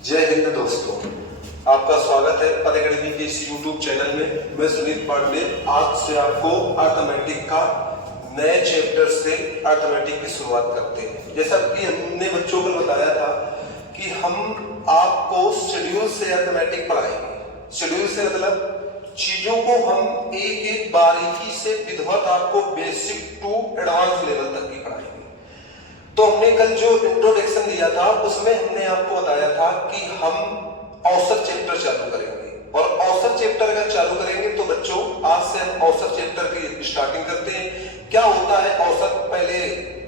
जय हिंद दोस्तों, आपका स्वागत है पद अकेडमी के इस यूट्यूब चैनल में। मैं सुनील पांडे आज से आपको अर्थमेटिक का नए चैप्टर से अर्थमेटिक की शुरुआत करते हैं। जैसा कि हमने बच्चों को बताया था कि हम आपको शेड्यूल से अर्थमेटिक पढ़ाएंगे। शेड्यूल से मतलब चीजों को हम एक एक बारीकी से विधिवत आपको बेसिक टू एडवांस लेवल तक की पढ़ाएंगे। तो हमने कल जो इंट्रोडक्शन दिया था उसमें हमने आपको बताया था कि हम औसत चैप्टर चालू करेंगे, और औसत चैप्टर अगर चालू करेंगे तो बच्चों आज से हम औसत चैप्टर की स्टार्टिंग करते हैं। क्या होता है औसत, पहले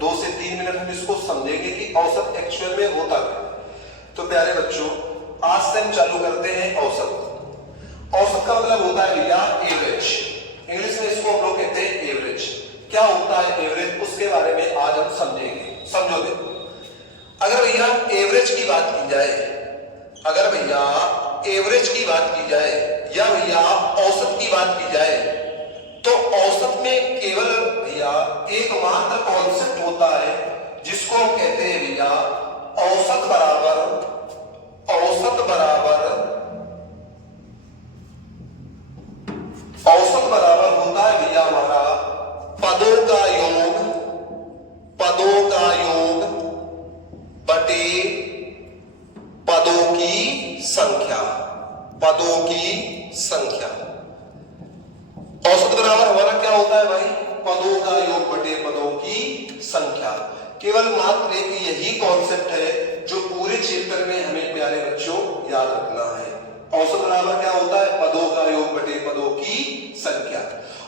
2 से 3 मिनट हम इसको समझेंगे कि औसत एक्चुअल में होता क्या। तो प्यारे बच्चों, आज से हम चालू करते हैं औसत। औसत का मतलब होता है भैया एवरेज। इंग्लिश में इसको हम लोग कहते हैं एवरेज। क्या होता है एवरेज, उसके बारे में आज हम समझेंगे। समझो देखो, अगर भैया एवरेज की बात की जाए, अगर भैया एवरेज की बात की जाए या भैया औसत की बात की जाए, तो औसत में केवल भैया एकमात्र कॉन्सेप्ट होता है जिसको हम कहते हैं भैया औसत बराबर होता है भैया हमारा पदों का योग बटे पदों की संख्या। औसत बराबर हमारा क्या होता है भाई? पदों का योग बटे पदों की संख्या। केवल मात्र एक यही कॉन्सेप्ट है जो पूरे चैप्टर में हमें प्यारे बच्चों याद रखना है। औसत बराबर क्या होता है? पदों का योग बटे पदों की संख्या।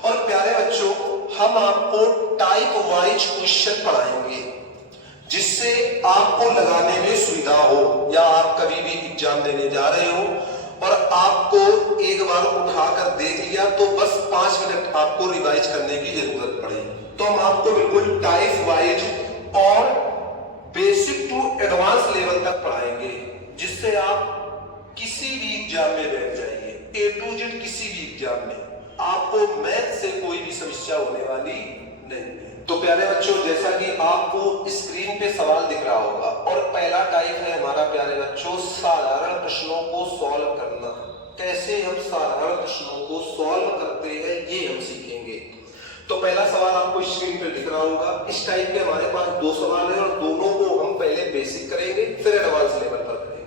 और प्यारे बच्चों, हम आपको टाइप वाइज क्वेश्चन पढ़ाएंगे जिससे आपको लगाने में सुविधा हो, या आप कभी भी एग्जाम देने जा रहे हो और आपको एक बार उठाकर देख लिया तो बस 5 मिनट आपको रिवाइज करने की जरूरत पड़े। तो हम आपको बिल्कुल टाइप वाइज और बेसिक टू एडवांस लेवल तक पढ़ाएंगे जिससे आप किसी भी एग्जाम में बैठ जाइए। A to Z किसी भी एग्जाम में आपको मैथ से कोई भी समस्या होने वाली नहीं है। तो प्यारे बच्चों, जैसा कि आपको स्क्रीन पे सवाल दिख रहा होगा, और पहला टाइप है हमारा प्यारे बच्चों साधारण प्रश्नों को सॉल्व करना। कैसे हम साधारण प्रश्नों को सॉल्व करते हैं ये हम सीखेंगे। तो पहला सवाल आपको स्क्रीन पे दिख रहा होगा। इस टाइप के हमारे पास 2 सवाल है और दोनों को हम पहले बेसिक करेंगे फिर एडवांस लेवल पर करेंगे।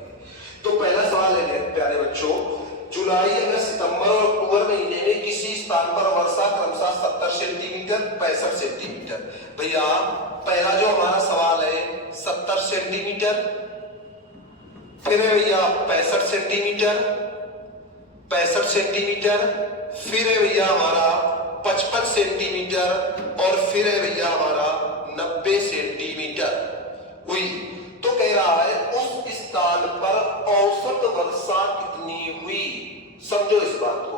तो पहला सवाल है प्यारे बच्चों, जुलाई, अगस्त, सितंबर और अक्टूबर महीने में किसी स्थान पर वर्षा क्रमशः 70 सेंटीमीटर 65 सेंटीमीटर। भैया पहला जो हमारा सवाल है 70 सेंटीमीटर, फिर है भैया 65 सेंटीमीटर, फिर है भैया हमारा 55 सेंटीमीटर और फिर है भैया हमारा 90 सेंटीमीटर हुई। तो कह रहा है उस स्थान पर औसत वर्षा कितनी हुई। समझो इस बात को।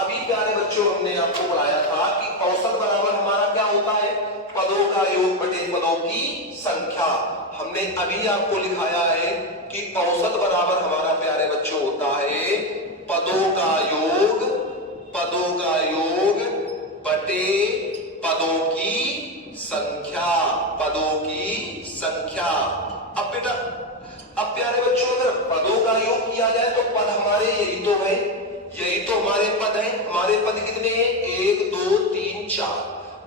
अभी प्यारे बच्चों हमने आपको पढ़ाया था कि औसत बराबर हमारा क्या होता है? पदों का योग बटे पदों की संख्या। हमने अभी आपको लिखाया है कि औसत बराबर हमारा प्यारे बच्चों होता है पदों का योग बटे पदों की संख्या। अब बेटा, अब प्यारे बच्चों अगर पदों का योग किया जाए तो पद हमारे यही तो हमारे पद हैं। हमारे पद कितने हैं? 1 2 3 4।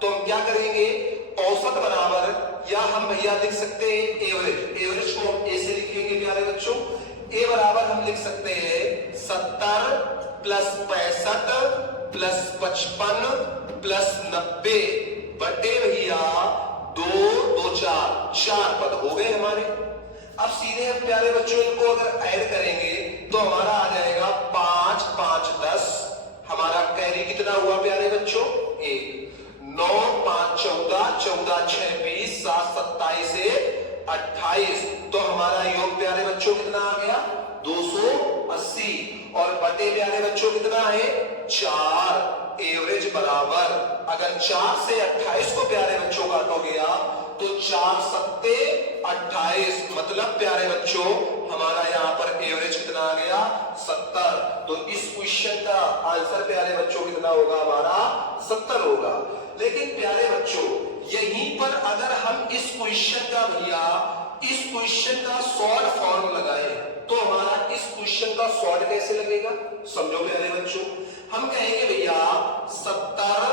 तो हम क्या करेंगे? औसत बराबर, या हम भैया लिख सकते हैं एवरेज को हम ऐसे लिखेंगे प्यारे बच्चों। ए बराबर हम लिख सकते हैं 70 प्लस 65 प्लस 55 प्लस 90 बटे भैया 2 2 4 पद हो गए हमारे। अब सीधे हम प्यारे बच्चों इनको अगर ऐड करेंगे तो हमारा आ जाएगा 5 5 10। हमारा कैरी कितना हुआ प्यारे बच्चों? 1। 9 5 14 14 6 20 7 27 से 28। तो हमारा योग प्यारे बच्चों कितना आ गया? 280। और बटे प्यारे बच्चों कितना है? 4। एवरेज बराबर, अगर 4 से 28 को प्यारे बच्चों काटोगे आप तो 4 सत्ते 28, मतलब प्यारे बच्चों हमारा यहाँ पर एवरेज कितना आ गया? 70। तो इस क्वेश्चन का आंसर प्यारे बच्चों कितना होगा? हमारा 70 होगा। लेकिन प्यारे बच्चों यहीं पर अगर हम इस क्वेश्चन का शॉर्ट फॉर्म लगाए तो हमारा और सॉर्ट कैसे लगेगा, समझो प्यारे बच्चों। हम कहेंगे भैया 70,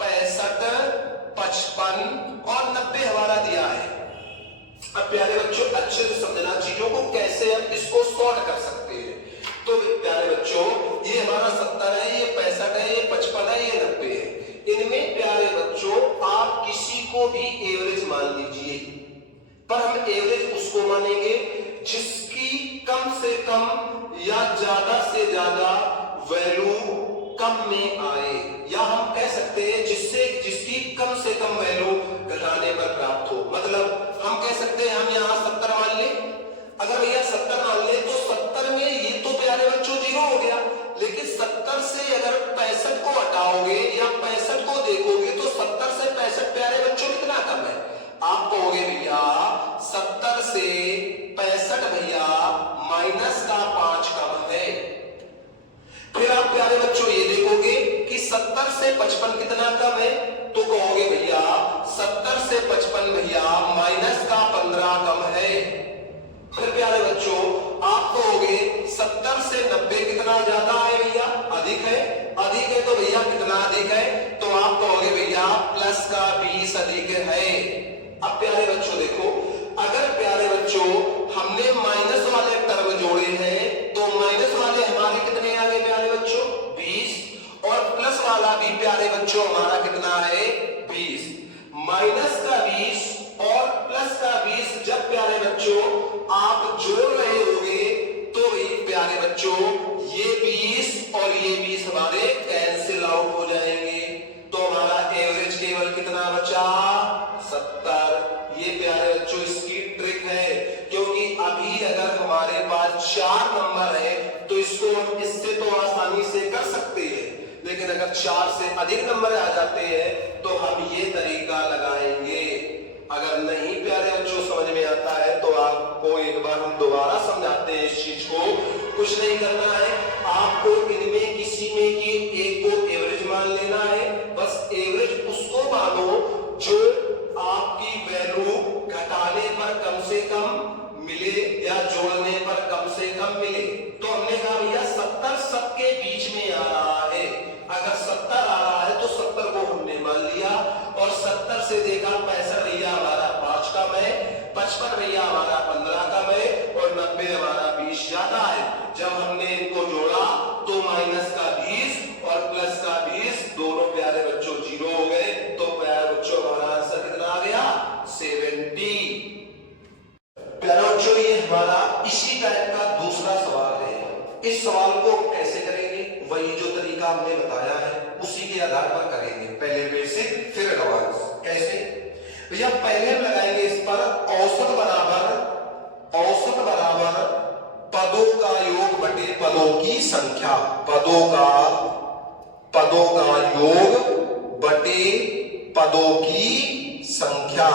65, 55 और 90 हमारा दिया है। अब प्यारे बच्चों अच्छे से समझना चीजों को, कैसे हम इसको सॉर्ट कर सकते हैं। तो प्यारे बच्चों ये हमारा 70 है, ये 65 है, ये 55 है, ये 90 है। इनमें प्यारे बच्चों आप किसी को भी एवरेज मान लीजिए, पर हम एवरेज उसको मानेंगे जिसकी कम से कम या ज्यादा से ज्यादा वैल्यू कम में आए, या हम कह सकते हैं जिसकी कम से कम वैल्यू घटाने पर प्राप्त हो। मतलब हम कह सकते हैं हम यहाँ 70 मान ले, अगर भैया 70 मान ले तो 70 में ये तो प्यारे बच्चों 0 हो गया, लेकिन 70 से अगर 65 को हटाओगे या 65 को देखोगे तो 70 से 65 प्यारे बच्चों कितना कम है। आप कहोगे भैया 70 से 65 भैया माइनस का 5 कम है। फिर आप प्यारे बच्चों ये देखोगे कि 70 से 55 कितना कम है, तो कहोगे भैया 70 से 55 भैया माइनस का 15 कम है। फिर प्यारे बच्चों आप कहोगे 70 से 90 कितना ज्यादा है भैया, अधिक है। अधिक है तो भैया कितना अधिक है, तो आप कहोगे भैया प्लस का 20 अधिक है। अब प्यारे बच्चों देखो, अगर प्यारे बच्चों हमने माइनस वाले टर्म जोड़े हैं तो माइनस वाले हमारे कितने आ गए प्यारे बच्चों 20, और प्लस वाला भी प्यारे बच्चों हमारा कितना है 20। माइनस का 20 और प्लस का 20 जब प्यारे बच्चों आप जोड़ रहे होंगे तो प्यारे बच्चों ये 20 और ये 20 हमारे कैंसिल आउट हो जाएंगे, तो हमारा एवरेज केवल कितना बचा 70। ये प्यारे बच्चों इसकी ट्रिक है, क्योंकि अभी अगर हमारे पास 4 नंबर है तो इसको इससे तो आसानी से कर सकते हैं, लेकिन अगर 4 से अधिक नंबर आ जाते हैं तो हम ये तरीका लगाएंगे। अगर नहीं प्यारे बच्चों समझ में आता है तो आपको एक बार हम दोबारा समझाते हैं इस चीज को। कुछ नहीं करना है, आपको इनमें किसी में की एक को एवरेज मान लेना है। बस एवरेज उसको मानो जो आपकी वैल्यू घटाने पर कम से कम मिले या जोड़ने पर कम से कम मिले। तो हमने कहा भैया 70 सबके बीच में आ रहा है, अगर 70 आ रहा है तो 70 को हमने मान लिया, और 70 से देखा 65 भैया हमारा 5 कम है, 55 भैया हमारा 15 कम है, और 90 हमारा 20 ज्यादा है। जब हमने इनको जोड़ा तो माइनस का 20 और प्लस का 20 दोनों प्यारे बच्चों 0 हो गए, तो प्यारे बच्चों हमारा आंसर कितना आ गया 70। प्यारे बच्चों ये हमारा इसी टाइप का दूसरा सवाल है। इस सवाल को कैसे करेंगे, वही जो तरीका हमने बताया है उसी के आधार पर करेंगे। पहले बेसिक फिर एडवांस। कैसे भैया, पहले हम लगाएंगे इस पर औसत बराबर पदों का योग बटे पदों की संख्या। पदों का योग बटे पदों की संख्या।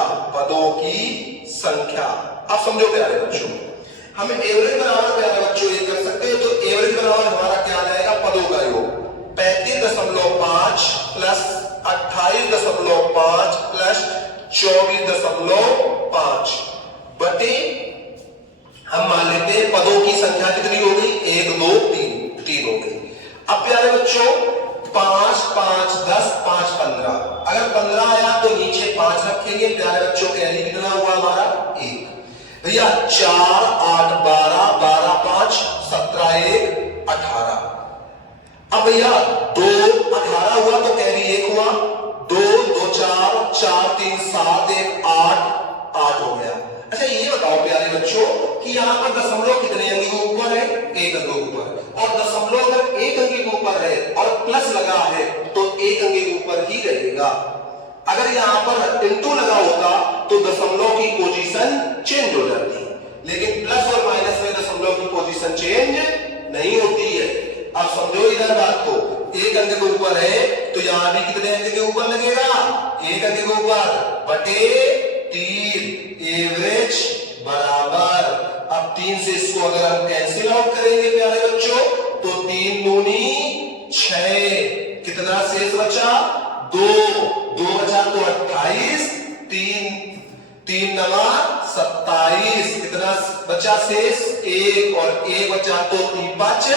अब समझो प्यारे बच्चों, हम एवरेज बराबर प्यारे बच्चों ये कर सकते हैं, तो एवरेज बराबर हमारा क्या आ जाएगा पदों का योग 35.5 प्लस 28.5 प्लस 24.5 बटे हम मान लेते हैं पदों की संख्या कितनी हो गई 1 2 3 हो गई। अब प्यारे बच्चों 5 5 10 5 15, अगर 15 आया तो नीचे 5 रखेंगे। प्यारे बच्चों कैरी कितना हुआ हमारा 1 भैया, 4 8 12 12 5 17 1 18। अब भैया 2 18 हुआ तो कैरी 1 हुआ, 2 2 4 4 3 7 1 8 8 हो गया। अच्छा ये बताओ प्यारे बच्चों कि यहाँ पर दशमलव कितने अंक के ऊपर है 1 अंक के ऊपर, और दशमलव अगर 1 अंक के ऊपर है और प्लस लगा है तो 1 अंक के ऊपर ही रहेगा। अगर यहाँ पर इंटू लगा होता तो दशमलव की पोजीशन चेंज हो जाती, लेकिन प्लस और माइनस में दशमलव की पोजीशन चेंज नहीं होती है। अब समझो इधर बात को, 1 अंक के ऊपर है तो यहाँ भी कितने अंक के ऊपर लगेगा 1 अंक के ऊपर बटे 3, एवरेज बराबर। अब 3 से इसको अगर हम कैंसिल आउट करेंगे प्यारे बच्चों तो 3 दूनी 6, कितना शेष बचा 2 बचा तो 28, 3 9 27, कितना बचा शेष 1 और 1 बचा तो 3 5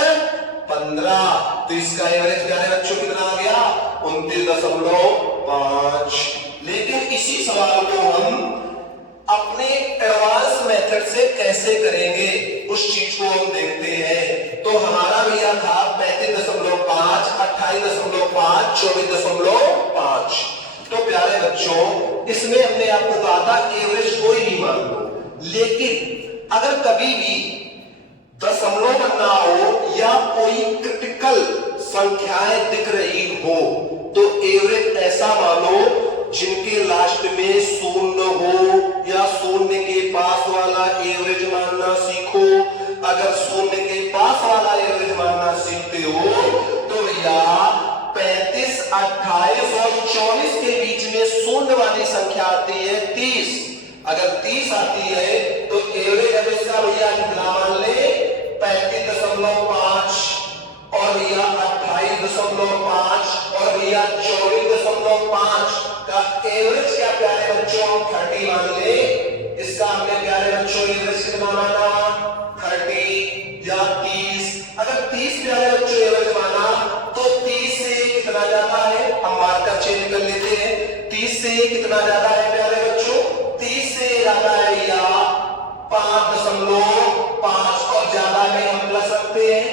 15। तो इसका एवरेज प्यारे बच्चों कितना आ गया 29.5। लेकिन इसी सवाल को हम अपने एडवांस मेथड से कैसे करेंगे उस चीज को हम देखते हैं। तो हमारा भैया था 35.5, 28.5, 24.5। तो प्यारे बच्चों इसमें हमने आपको कहा था एवरेज कोई भी मान लो, लेकिन अगर कभी भी दशमलव बनना हो या कोई क्रिटिकल संख्याएं दिख रही हो तो एवरेज ऐसा मानो जिनके लास्ट में शून्य हो या शून्य के पास वाला एवरेज मानना सीखो। अगर शून्य के पास वाला एवरेज मानना सीखते हो तो भैया 35, 28 और 24 के बीच में शून्य वाली संख्या आती है 30। अगर 30 आती है तो एवरेज अब इसका भैया कितना मान ले 35.5 और भैया 28.5 और भैया 24.5 का एवरेज क्या प्यारे बच्चों 30 मान ले। इसका हमने प्यारे बच्चों एवरेज कितना माना 30 या 30। अगर 30 प्यारे बच्चों एवरेज माना तो 30 से कितना ज्यादा है, हम मार्कर चेंज कर लेते हैं। 30 से कितना ज्यादा है प्यारे बच्चों 30 से ज्यादा है या 5.5 और ज्यादा में हम प्लस रखते हैं।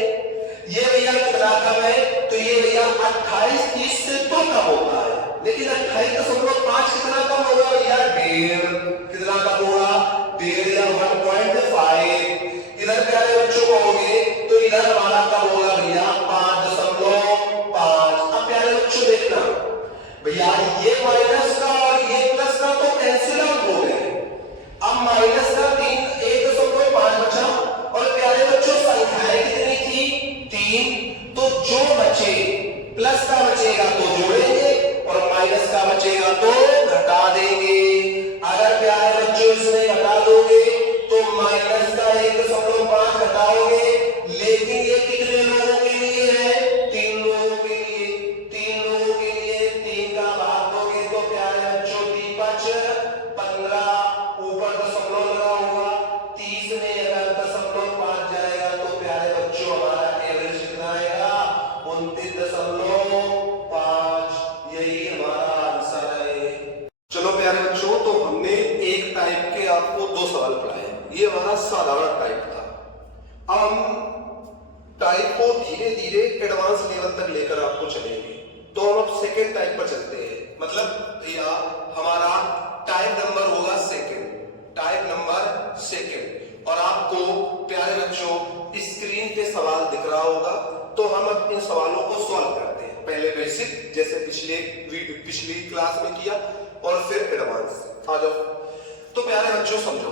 ये भैया कितना कम है तो ये भैया 28 30 से तो कम होता है, लेकिन 28.5 कितना कम होगा भैया 1.5। कितना कम होगा 1.5 या 1.5। इधर प्यारे बच्चों को होंगे तो इधर हमारा कम होगा भैया 5.5। अब प्यारे बच्चों देखना भैया ये माइनस का और ये प्लस का तो कैंसिल आउट हो गए। अब माइनस का 1.5 बचा और प्यारे बच्चों संख्याएं कितनी थी 3। तो जो बचे प्लस का बचेगा तो जोड़ेंगे और माइनस का बचेगा तो घटा देंगे। अगर प्यारे बच्चों इसमें घटा दोगे तो माइनस का 1.5 घटाओगे, लेकिन ये कितने लोगों के लिए है 3 लोगों के लिए। 3 लोगों के लिए 3 का भाग दोगे तो प्यारे बच्चों 3 5 15 ऊपर दशमलव लगा होगा। 30 में अगर 0.5 जाएगा तो प्यारे बच्चों हमारा एवरेज कितना आएगा 29.5। यही हमारा आंसर है। चलो प्यारे बच्चों तो हमने एक टाइप के आपको 2 सवाल पढ़ाए, ये हमारा साधारण टाइप था। अब हम टाइप को धीरे धीरे एडवांस लेवल तक लेकर आपको चलेंगे। तो हम अब सेकेंड टाइप पर चलते हैं, मतलब भैया हमारा टाइप नंबर होगा सेकेंड, टाइप नंबर सेकेंड। और आपको प्यारे बच्चों स्क्रीन पे सवाल दिख रहा होगा, तो हम अब इन सवालों को सॉल्व करते हैं। पहले बेसिक जैसे पिछली क्लास में किया और फिर एडवांस। आ जाओ। तो प्यारे बच्चों समझो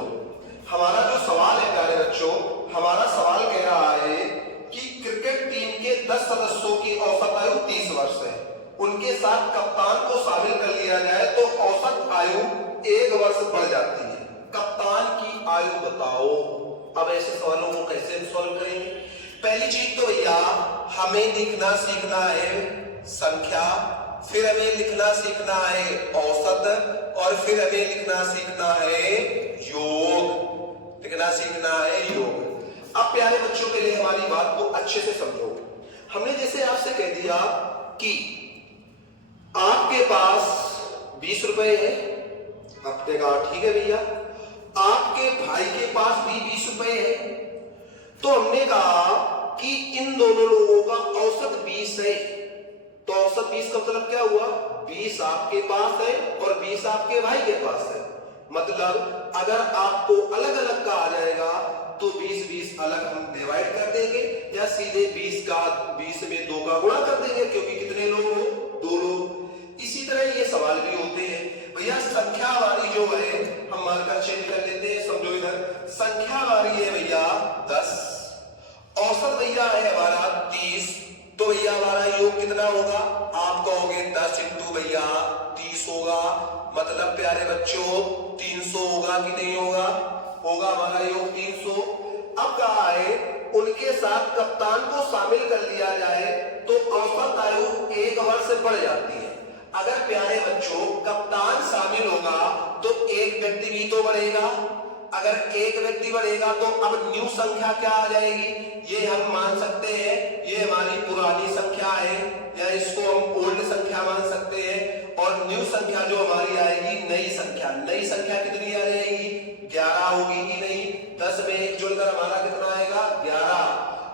हमारा जो सवाल है प्यारे बच्चों, हमारा सवाल कह रहा है कि क्रिकेट टीम के 10 सदस्यों की औसत आयु 30 वर्ष है, उनके साथ कप्तान को शामिल कर लिया जाए तो औसत आयु 1 वर्ष बढ़ जाती है। कप्तान की आयु बताओ। अब ऐसे सवालों को कैसे सॉल्व करेंगे? पहली चीज तो भैया हमें लिखना सीखना है संख्या, फिर हमें लिखना सीखना है औसत और फिर हमें लिखना सीखना है योग। लिखना सीखना है योग। अब प्यारे बच्चों के लिए हमारी बात को अच्छे से समझो। हमने जैसे आपसे कह दिया कि आपके पास 20 रुपए है, आपने कहा ठीक है भैया। आपके भाई के पास भी 20 रुपए है, तो हमने कहा कि इन दोनों लोगों का औसत 20 है। तो औसत 20 का मतलब क्या हुआ 20 आपके पास है और 20 आपके भाई के पास है। मतलब अगर आपको अलग अलग का आ जाएगा तो 20 अलग हम डिवाइड कर देंगे या सीधे 20 में 2 का गुणा कर देंगे, क्योंकि कितने लोग हो 2 लोग। इसी तरह ये सवाल भी होते हैं भैया। संख्या वाली जो है हम मार्कर चेंज कर लेते हैं। समझो इधर संख्या वाली है भैया 10, औसत भैया है हमारा 30। तो भैया हमारा योग कितना होगा? आप कहोगे 10 इंटू भैया 30 होगा, मतलब प्यारे बच्चों 300 होगा कि नहीं होगा? होगा हमारा योग 300। अब कहा है उनके साथ कप्तान को शामिल कर लिया जाए तो औसत आयु 1 वर्ष से बढ़ जाती है। अगर प्यारे बच्चों कप्तान शामिल होगा तो एक व्यक्ति भी तो बढ़ेगा, अगर एक व्यक्ति बढ़ेगा तो अब न्यू संख्या क्या आ जाएगी, ये हम मान सकते हैं ये हमारी पुरानी संख्या है या इसको हम ओल्ड संख्या मान सकते हैं। और न्यू संख्या जो हमारी आएगी नई संख्या, नई संख्या कितनी आ जाएगी 11 होगी कि नहीं। 10 में 1 जोड़कर हमारा कितना आएगा 11।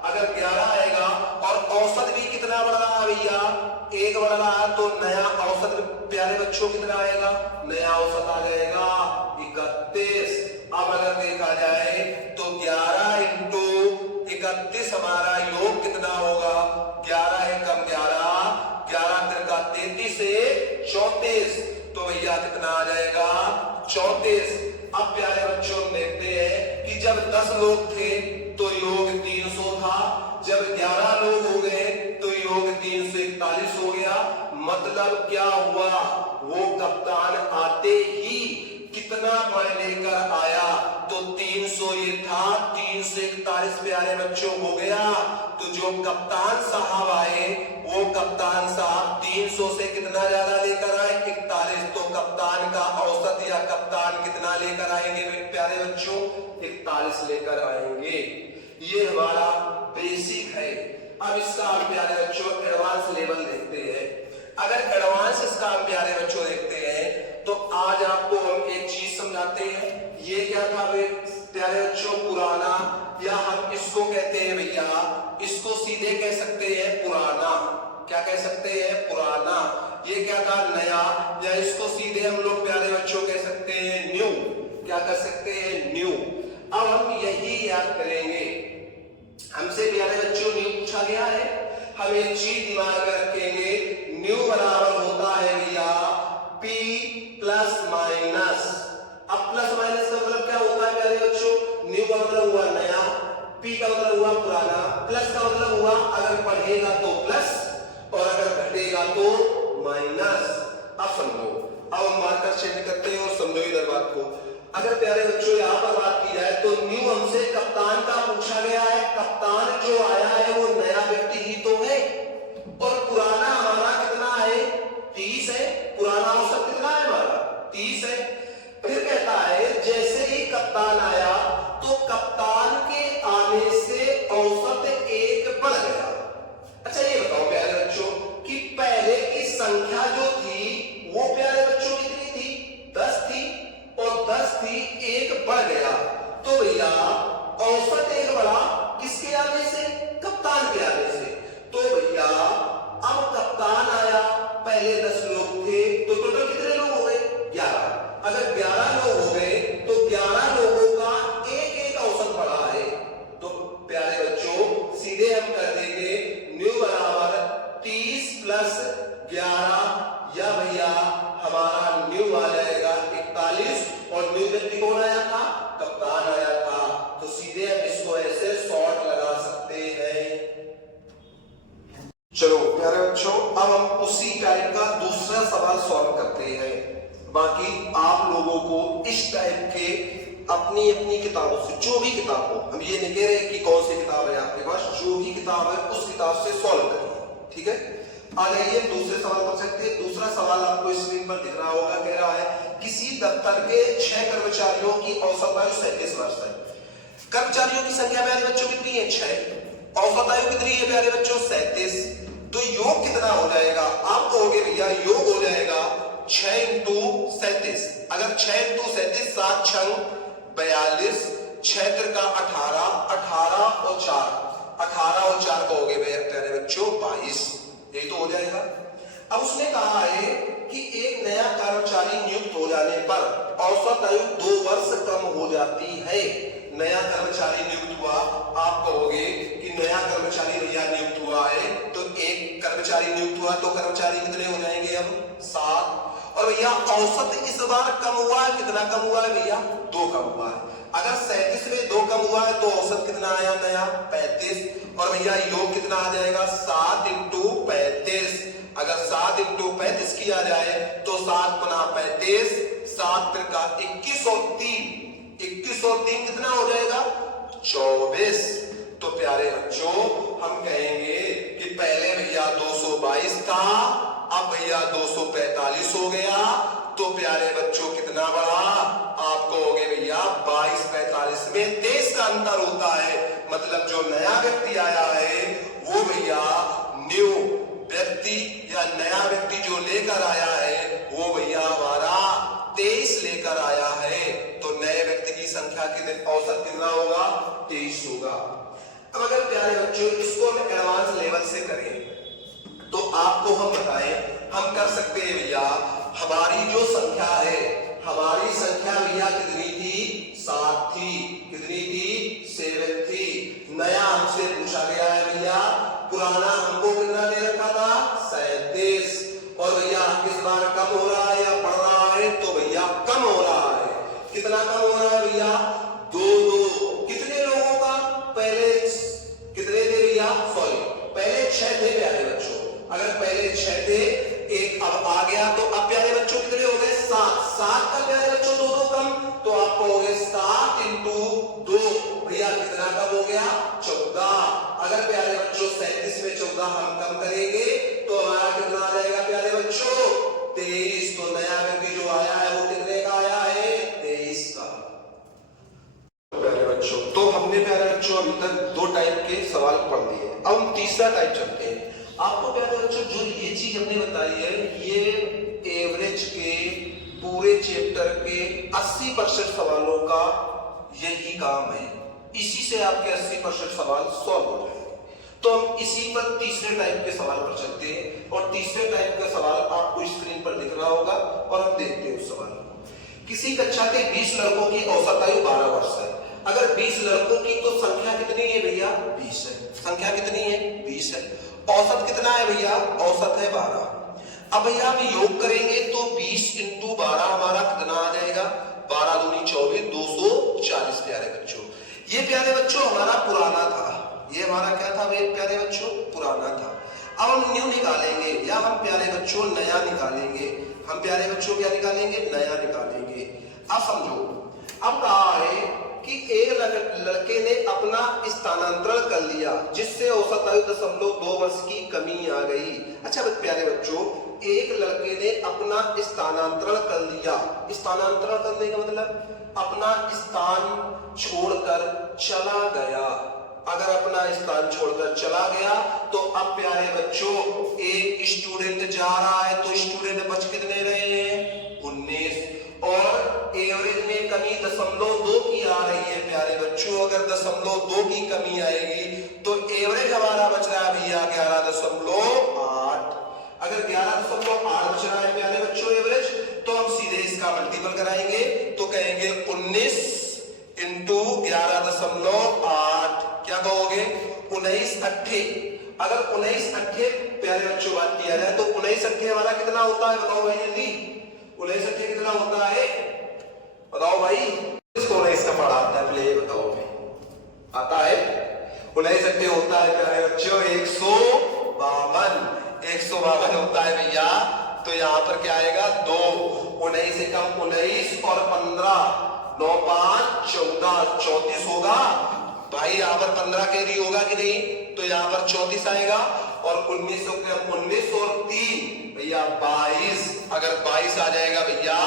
अगर 11 आएगा और औसत भी कितना बढ़ रहा है भैया 1 बढ़ रहा है तो नया औसत प्यारे बच्चों कितना आएगा, नया औसत आ जाएगा 31। अब अगर देखा जाए तो 11 इंटू 31 हमारा योग कितना होगा 11 एकम 11, 11 तिरका 33 से 34, तो भैया कितना आ जाएगा 34। अब प्यारे बच्चों देखते हैं कि जब 10 लोग थे तो योग 300 था, जब 11 लोग हो गए तो योग 341 हो गया। मतलब क्या हुआ, वो कप्तान आते ही कितना पढ़ लेकर आया, तो 300 ये था, 341 प्यारे बच्चों हो गया। तो जो कप्तान साहब आए वो कप्तान साहब 300 से कितना ज्यादा लेकर आए 41, तो कप्तान का औसत या कप्तान कितना लेकर आएंगे प्यारे बच्चों 41 लेकर आएंगे। ये हमारा बेसिक है। अब इसका हम प्यारे बच्चों एडवांस लेवल देखते हैं। अगर एडवांस इसका हम प्यारे बच्चों देखते हैं तो आज आपको हम एक चीज समझाते हैं। ये क्या था प्यारे बच्चों पुराना, या हम इसको कहते हैं भैया, इसको सीधे कह सकते हैं पुराना। क्या कह सकते हैं पुराना। ये क्या था नया, या इसको सीधे हम लोग प्यारे बच्चों कह सकते हैं न्यू। क्या कर सकते हैं न्यू। अब हम यही याद करेंगे, हमसे प्यारे बच्चों न्यू पूछा गया है, हम एक चीज दिमाग में रखेंगे, न्यू बराबर होता है भैया p प्लस माइनस। अब प्लस माइनस का मतलब क्या होता है प्यारे बच्चों, न्यू का मतलब हुआ नया, p का मतलब हुआ पुराना, प्लस का मतलब हुआ अगर बढ़ेगा तो प्लस और अगर घटेगा तो माइनस। अब समझो, अब हम मार्कर चेंज करते हैं और समझो इधर बात को। अगर प्यारे बच्चों यहाँ पर बात की जाए तो न्यू हमसे कप्तान का पूछा गया है, कप्तान जो आया है वो नया व्यक्ति ही तो है, और पुराना हमारा कितना है 30 है, पुराना औसत कितना है हमारा 30 है। फिर कहता है जैसे ही कप्तान आया तो कप्तान के आने से औसत 1 बढ़ गया। अच्छा ये बताओ प्यारे बच्चों कि पहले की संख्या जो थी वो प्यारे बच्चों कितनी थी 10 थी, और 10 थी 1 बढ़ गया, तो भैया औसत 1 बढ़ा किसके आने से कप्तान के आने से। तो भैया अब कप्तान आया, पहले 10 लोग थे तो टोटल कितने लोग हो गए 11। अगर 11 लोग हो गए तो 11 लोगों का एक औसत बढ़ा है, तो प्यारे बच्चों सीधे हम कर देंगे न्यू बराबर 30 प्लस 11, या भैया हमारा न्यू आ जाएगा 41, और न्यू व्यक्ति कौन आया था कप्तान आया था। तो सीधे हम इसको ऐसे शॉर्ट लगा सकते हैं। चलो प्यारे बच्चों अब हम उसी टाइप का दूसरा सवाल सॉल्व करते हैं। बाकी आप लोगों को इस टाइप के अपनी अपनी किताबों से, जो भी किताब हो, हम ये नहीं कह रहे कि कौन सी किताब है आपके पास, जो भी किताब है उस किताब से सॉल्व करिए, ठीक है। आ जाइए दूसरे सवाल कर सकते हैं। दूसरा सवाल आपको स्क्रीन पर दिख रहा होगा, कह रहा है किसी दफ्तर के 6 कर्मचारियों की औसत आयु 37 वर्ष है। कर्मचारियों की संख्या प्यारे बच्चों कितनी है 6, औसत आयु कितनी है प्यारे बच्चों 37, तो योग कितना हो जाएगा आप कहोगे भैया योग हो जाएगा 6 इंटू 37। अगर 6 इंटू 37 7 छंग 42, 6 तिरका 18, 18 और 4, 18 और 4 कहोगे भैया प्यारे बच्चों 22, यही तो हो जाएगा। अब उसने कहा है कि एक नया कर्मचारी नियुक्त हो जाने पर औसत आयु 2 वर्ष कम हो जाती है। नया कर्मचारी नियुक्त हुआ, आप कहोगे कि नया कर्मचारी भैया नियुक्त हुआ है, तो एक कर्मचारी नियुक्त हुआ तो कर्मचारी कितने हो जाएंगे अब 7, और भैया औसत इस बार कम हुआ है, कितना कम हुआ है भैया 2 कम हुआ है। अगर 37 में 2 कम हुआ है तो औसत कितना आया नया 35, और भैया योग कितना आ जाएगा 7 इंटू 35। अगर 7 इंटू 35 किया जाए तो 7 गुना 35, 7 तिरका 21 और 3, 21 और 3 कितना हो जाएगा 24। तो प्यारे बच्चों हम कहेंगे कि पहले भैया 222 था, अब भैया 245 हो गया, तो प्यारे बच्चों कितना बढ़ा आप कहोगे भैया भैया 22-45 में 23 का अंतर होता है। मतलब जो नया व्यक्ति आया है वो भैया न्यू व्यक्ति या नया व्यक्ति जो लेकर आया है वो भैया हमारा 23 लेकर आया है। तो नए व्यक्ति की संख्या के औसत कितना होगा? 23 होगा। अब अगर प्यारे बच्चों इसको हम एडवांस लेवल से करें तो आपको हम बताएं, हम कर सकते हैं भैया हमारी जो संख्या है, हमारी संख्या भैया कितनी थी? 7 थी। कितनी थी? 7 थी। नया हमसे पूछा गया है भैया, पुराना हमको कितना दे रखा था? 37। और भैया किस बार कम हो रहा है या बढ़ रहा है? तो भैया कम हो रहा है। कितना कम हो रहा है भैया? 2-2। कितने लोगों का? पहले कितने थे भैया? सॉरी, पहले 6 थे प्यारे बच्चों। अगर पहले 6 थे, एक अब आ गया, तो अब प्यारे बच्चों कितने हो गए? 7। 7 का प्यारे बच्चों 2-2 कम, तो आपको हो गए 7 × 2 भैया कितना कम हो गया? 14। अगर प्यारे बच्चों 37 में 14 हम कम करेंगे तो हमारा कितना आ जाएगा प्यारे बच्चों? 23। तो नया व्यक्ति जो आया है वो कितने का आया है? 23 का। प्यारे बच्चों तो हमने प्यारे बच्चों अभी तक 2 टाइप के सवाल पढ़ लिए। अब हम तीसरा टाइप चलते हैं। आपको प्यारे बच्चों जो ये चीज हमने बताई है ये एवरेज के पूरे चैप्टर के 80% सवालों का यही काम है। इसी से आपके 80% सवाल सॉल्व हो जाएंगे। तो हम इसी पर तीसरे टाइप के सवाल पर चलते हैं और तीसरे टाइप का सवाल आपको स्क्रीन पर दिख रहा होगा और हम देखते हैं उस सवाल को। किसी कक्षा के 20 लड़कों की औसत आयु 12 वर्ष है। अगर 20 लड़कों की तो संख्या कितनी है भैया? 20 है। संख्या कितनी है? 20 है। औसत कितना है भैया? औसत है 12। अब भैया हम योग करेंगे तो 20 × 12 हमारा कितना आ जाएगा? 12 दूनी 24, 240 प्यारे बच्चों। ये प्यारे बच्चों हमारा पुराना था। ये हमारा क्या था प्यारे बच्चों? पुराना था। अब हम न्यू निकालेंगे या हम प्यारे बच्चों नया निकालेंगे। हम प्यारे बच्चों क्या निकालेंगे? नया निकालेंगे। अब समझो, अब कहा है कि एक लड़के ने अपना स्थानांतरण कर लिया जिससे औसत आयु 0.2 वर्ष की कमी आ गई। अच्छा प्यारे बच्चों, एक लड़के ने अपना स्थानांतरण कर लिया। स्थानांतरण करने का मतलब अपना स्थान छोड़कर चला गया। अगर अपना स्थान छोड़कर चला गया तो अब प्यारे बच्चों एक स्टूडेंट जा रहा है तो स्टूडेंट बच कितने रहे हैं? 19। और एवरेज में कमी 0.2 की आ रही है प्यारे बच्चों। अगर 0.2 की कमी आएगी तो एवरेज हमारा बच रहा है भैया 11.8। अगर 11.8 बच रहा है प्यारे बच्चों एवरेज, तो हम सीधे इसका मल्टीपल कराएंगे तो कहेंगे 19 × 11.8 क्या कहोगे? 19 अट्ठे। अगर 19 अट्ठे प्यारे बच्चों बात किया जाए तो 19 अट्ठे हमारा कितना होता है? बताओ भाई जल्दी। 19 अट्ठे कितना होता है? बताओ भाई। इसको 19 का पढ़ा आता है पहले ये बताओ भाई। आता है? 19 अट्ठे होता है प्यारे बच्चों 152। 152 होता है भैया। तो यहाँ पर क्या आएगा? 2। 19 से कम 19 और 15, 9 5 14, 34 होगा भाई। यहाँ पर 15 कैरी होगा कि नहीं? तो यहाँ पर 34 आएगा। और 19 से कम 19 और 3 भैया 22। अगर 22 आ जाएगा भैया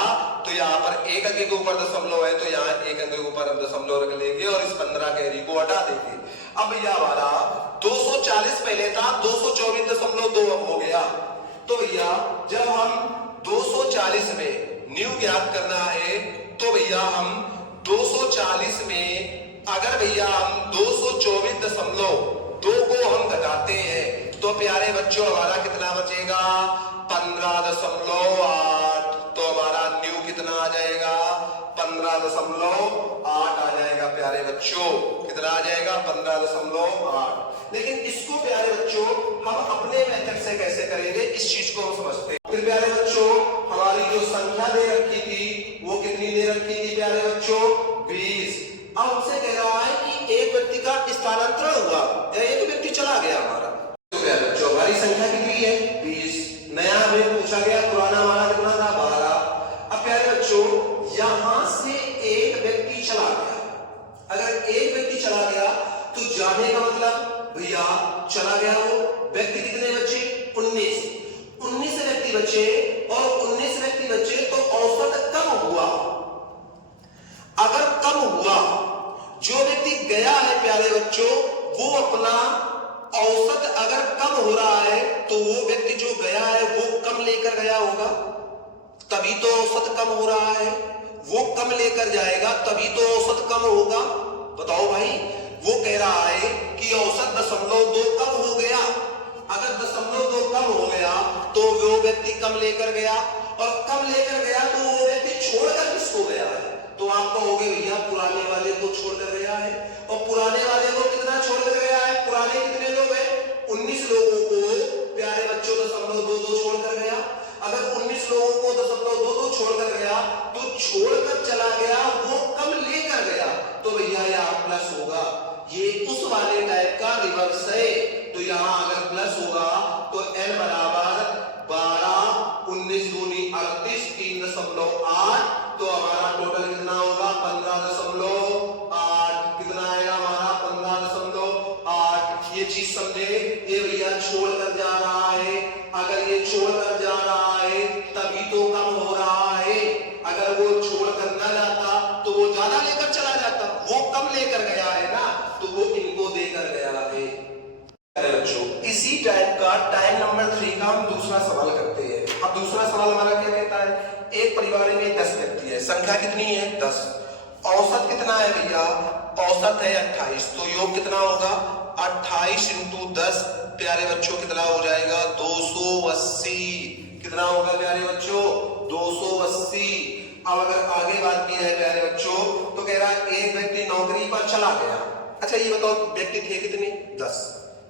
तो यहाँ पर एक अंक के ऊपर दशमलव है तो यहाँ एक अंक के ऊपर हम दशमलव रख लेंगे और इस 15 कैरी को हटा देंगे। अब भैया हमारा 240 पहले था, 224.2 अब हो गया। तो भैया जब हम 240 में न्यू ज्ञात करना है तो भैया हम 240 में अगर भैया हम 224.2 को हम घटाते हैं तो प्यारे बच्चों हमारा कितना बचेगा? 15.8। तो हमारा न्यू कितना आ जाएगा? 15.8 आ जाएगा प्यारे बच्चों। कितना आ जाएगा? 15.8। लेकिन इसको प्यारे बच्चों हम अपने मेथड से कैसे करेंगे इस चीज को हम समझते हैं। फिर प्यारे बच्चों हमारी जो संख्या दे रखी थी वो कितनी दे रखी थी प्यारे बच्चों? 20। अब हमसे कह रहा है कि एक व्यक्ति का स्थानांतरण हुआ या एक व्यक्ति चला गया हमारा। तो प्यारे बच्चों हमारी संख्या कितनी है? 20। नया हमें पूछा गया, पुराना हमारा कितना था? 12। अब प्यारे बच्चों यहां से एक व्यक्ति चला गया। अगर एक व्यक्ति चला गया तो जाने का मतलब भैया चला गया वो व्यक्ति कितने बचे? 19। 19 व्यक्ति बचे और 19 व्यक्ति बचे तो औसत कम हुआ। अगर कम हुआ, जो व्यक्ति गया है प्यारे बच्चों, वो अपना औसत अगर कम हो रहा है तो वो व्यक्ति जो गया है वो कम लेकर गया होगा, तभी तो औसत कम हो रहा है। वो कम लेकर जाएगा तभी तो औसत कम होगा। बताओ भाई, वो कह रहा है कि औसत 0.2 कम हो गया। अगर 0.2 कम हो गया तो वो व्यक्ति कम लेकर गया, और कम लेकर गया तो वो व्यक्ति छोड़कर किसको गया है? तो आप कहोगे भैया पुराने वाले को छोड़कर गया है। और पुराने वाले को कितना छोड़कर गया है? पुराने कितने लोग हैं? 19 लोगों को प्यारे बच्चों 0.22 छोड़कर गया। अगर 19 लोगों को 0.22 छोड़कर गया तो छोड़कर चला गया, वो कम लेकर गया, तो भैया यहाँ प्लस होगा। ये उस वाले टाइप का रिवर्स है। तो यहाँ अगर प्लस होगा तो n बराबर 12, 19 दूनी 38, 3.8, तो हमारा टोटल कितना होगा? 15.8। कितना आएगा हमारा? 15.8। ये चीज समझे? ये भैया छोड़कर जा रहा है। अगर ये छोड़कर जा रहा है तभी तो कम हो रहा है। अगर वो छोड़कर न जाता तो वो ज्यादा लेकर चला जाता। वो कम लेकर गया है ना, तो वो इनको देकर गया है। बच्चों, इसी टाइप का टाइम नंबर 3 का हम दूसरा सवाल करते हैं। अब दूसरा सवाल हमारा क्या कहता है? एक परिवार में 10 व्यक्ति है, संख्या कितनी है? 10। औसत कितना है भैया? औसत है 28। तो योग कितना होगा? 28 × 10 प्यारे बच्चों कितना हो जाएगा? 280। कितना होगा प्यारे बच्चों? 280। अब अगर आगे बात की है प्यारे बच्चों, तो कह रहा है एक व्यक्ति नौकरी पर चला गया। अच्छा ये बताओ, व्यक्ति थे कितने? 10।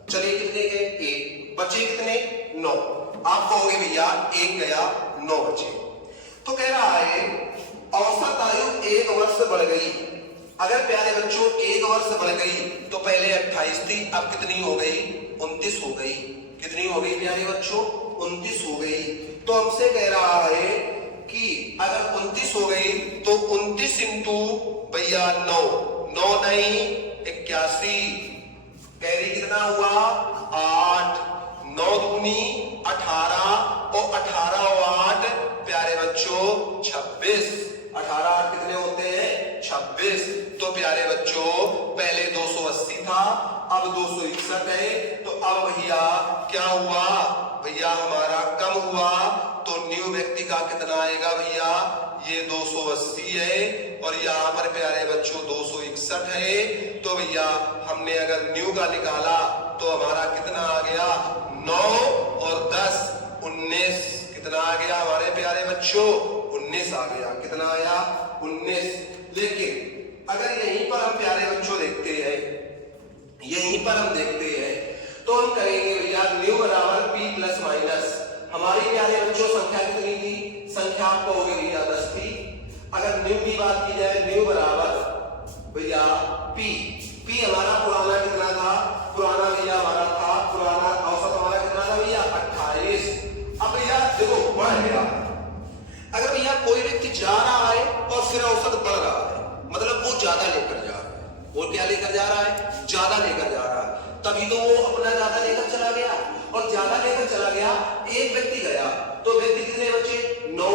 चलिए कितने गए? 1। बचे कितने? 9। आप कहोगे भैया 1 गया 9 बचे। तो कह रहा है औसत आयु 1 वर्ष बढ़ गई। अगर प्यारे बच्चों 1 वर्ष बढ़ गई तो पहले 28 थी, अब कितनी हो गई? 29 हो गई। कितनी हो गई प्यारे बच्चों? 29 हो गई। तो हमसे कह रहा है कि अगर 29 हो गई तो 29 × भैया 9, 9 नहीं 81। कैरी कितना हुआ? 8। 9 दूनी 18, और 18 और 8 प्यारे बच्चों 26। 18 8 कितने होते हैं? 26। तो प्यारे बच्चों पहले 280 था, अब 261 है। तो अब भैया क्या हुआ? भैया हमारा कम हुआ। तो न्यू व्यक्ति का कितना आएगा भैया? ये 280 है, और यहाँ पर प्यारे बच्चों 261 है। तो भैया हमने अगर न्यू का निकाला तो हमारा कितना आ गया? 9 और 10 19। कितना आ गया हमारे प्यारे बच्चों? 19 आ गया। कितना आया? 19। लेकिन अगर यहीं पर हम प्यारे बच्चों देखते हैं, यहीं पर हम देखते हैं, तो हम कहेंगे भैया न्यू बराबर p प्लस माइनस। हमारी प्यारे बच्चों संख्या कितनी थी? संख्या आपको हो गई भैया 10 थी। अगर न्यू की बात की जाए, न्यू बराबर भैया p। p हमारा पुराना कितना था? पुराना भैया हमारा था, पुराना औसत हमारा कितना था भैया? 28। अब भैया देखो बढ़ गया। अगर भैया कोई व्यक्ति जा रहा है और फिर औसत बढ़ रहा है, मतलब वो ज्यादा लेकर जा रहा है। वो क्या लेकर जा रहा है? ज्यादा लेकर जा रहा है, तभी तो वो अपना ज्यादा लेकर चला गया। और ज्यादा लेकर चला गया, एक व्यक्ति गया तो व्यक्ति कितने बचे? 9।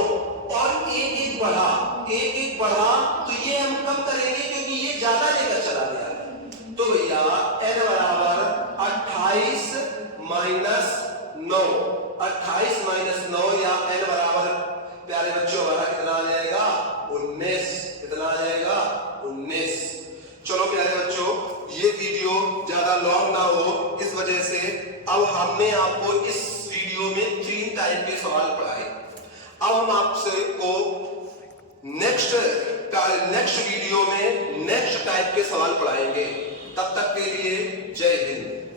और एक एक बढ़ा, एक एक बढ़ा, तो ये हम कम करेंगे क्योंकि ये ज्यादा लेकर चला गया। तो भैया n बराबर 28 माइनस 9। 28 माइनस 9 या n बराबर प्यारे बच्चों हमारा कितना आ जाएगा? 19। कितना आ जाएगा? 19। चलो प्यारे बच्चों, ये वीडियो ज्यादा लॉन्ग ना हो इस वजह से अब हमने आपको इस वीडियो में 3 टाइप के सवाल पढ़ाए। अब हम आपसे को नेक्स्ट वीडियो में नेक्स्ट टाइप के सवाल पढ़ाएंगे। तब तक के लिए जय हिंद।